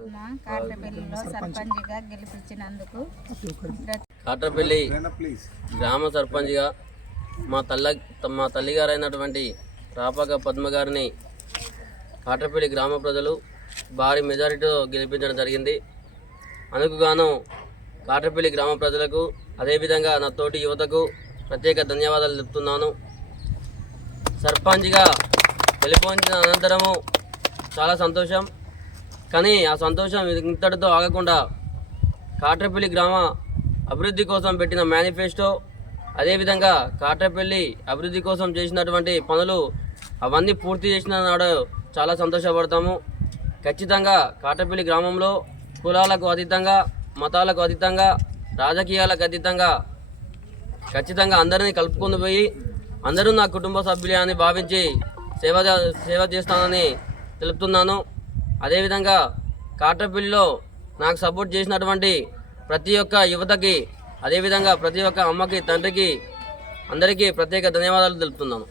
కాట్రపల్లిలో సర్పంచ్గా గెలిపించినందుకు కాట్రపల్లి గ్రామ సర్పంచ్గా మా తల్లిగారు అయినటువంటి రాపాక పద్మ గారిని కాట్రపల్లి గ్రామ ప్రజలు భారీ మెజారిటీతో గెలిపించడం జరిగింది. అందుకు గాను కాట్రపల్లి గ్రామ ప్రజలకు అదేవిధంగా నా తోటి యువతకు ప్రత్యేక ధన్యవాదాలు తెలుపుతున్నాను. సర్పంచ్గా గెలిపించిన అనంతరము చాలా సంతోషం. కానీ ఆ సంతోషం ఇంతటితో ఆగకుండా కాట్రపల్లి గ్రామ అభివృద్ధి కోసం పెట్టిన మేనిఫెస్టో, అదేవిధంగా కాట్రపల్లి అభివృద్ధి కోసం చేసినటువంటి పనులు అవన్నీ పూర్తి చేసిన నాడు చాలా సంతోషపడతాము. ఖచ్చితంగా కాట్రపల్లి గ్రామంలో కులాలకు అతీతంగా, మతాలకు అతీతంగా, రాజకీయాలకు అతీతంగా ఖచ్చితంగా అందరినీ కలుపుకొని పోయి అందరూ నా కుటుంబ సభ్యులే అని భావించి సేవ చేస్తానని తెలుపుతున్నాను. అదేవిధంగా కాట్రపల్లిలో నాకు సపోర్ట్ చేసినటువంటి ప్రతి ఒక్క యువతకి, అదేవిధంగా ప్రతి ఒక్క అమ్మకి, తండ్రికి అందరికీ ప్రత్యేక ధన్యవాదాలు తెలుపుతున్నాను.